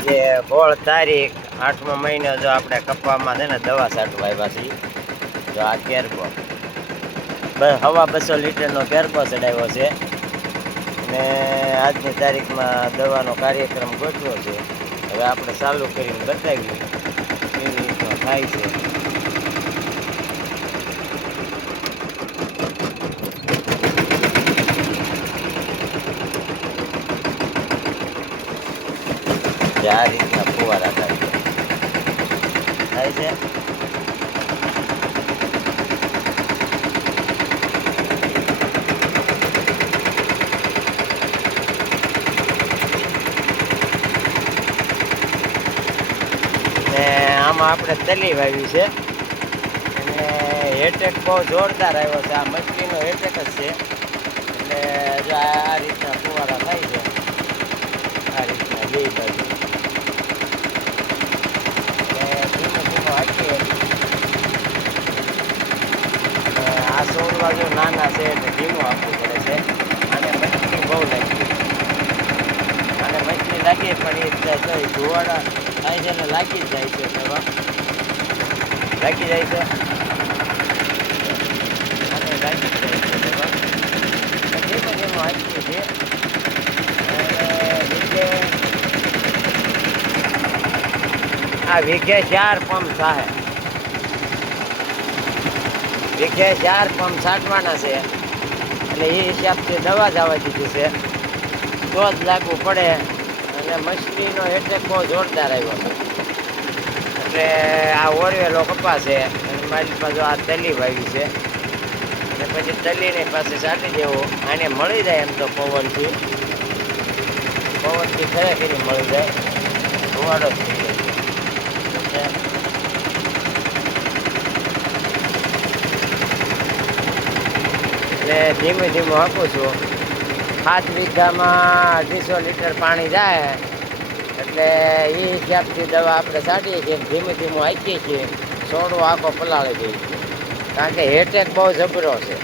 આજે 16 તારીખ 8મો મહિનો જો આપણે કપામાં છે ને દવા છાંટવા આવ્યા છીએ. જો આ કેરબો 200 લીટરનો કેરબો ચડાવ્યો છે ને આજની તારીખમાં દવાનો કાર્યક્રમ ગોઠવ્યો છે. હવે આપણે ચાલુ કરીને બતાવીએ કેવી રીતનો થાય છે. આ રીતના ફુવારા થાય છે. ને આમાં આપણે તલી વાવી છે અને હેટેક બહુ જોરદાર આવ્યો છે. આ મછલીનો હેટેક જ છે. એટલે જો આ રીતના ફુવારા થાય છે. આ રીતના બે બાજુ આ છોડવા જો નાના છે એટલે ધીમું આપવું પડે છે. આને મછલી બહુ લાગી આને મછલી લાગી પણ એ ધોવાડા થાય છે ને લાગી જ જાય છે. લાગી જાય છે આને લાગી જ જાય છે. ધીમે ધીમું આપવું છે. આ વીઘે 4 પંપ થાય. વીઘે 4 પંપ છાંટવાના છે એટલે એ હિસાબથી દવા જવા દીધી છે તો જ લાગવું પડે. અને મછલીનો એટેક બહુ જોરદાર આવ્યો છે. એટલે આ ઓરવેલો કપાસ છે અને મારી પાસે આ તલી વાવી છે અને પછી તલીની પાસે છાંટી દેવું. આને મળી જાય એમ તો પવનથી ખરેખર મળી જાય. ધોવાડો જ થઈ જાય છે. એટલે ધીમે ધીમું આપું છું. 7 વીઘામાં 250 લીટર પાણી જાય એટલે એ હિસાબથી દવા આપણે છાંટીએ છીએ. ધીમે ધીમું આપીએ છીએ. છોડવો આખો પલાળી દઈએ છીએ કારણ કે હેટેક બહુ જબરો છે.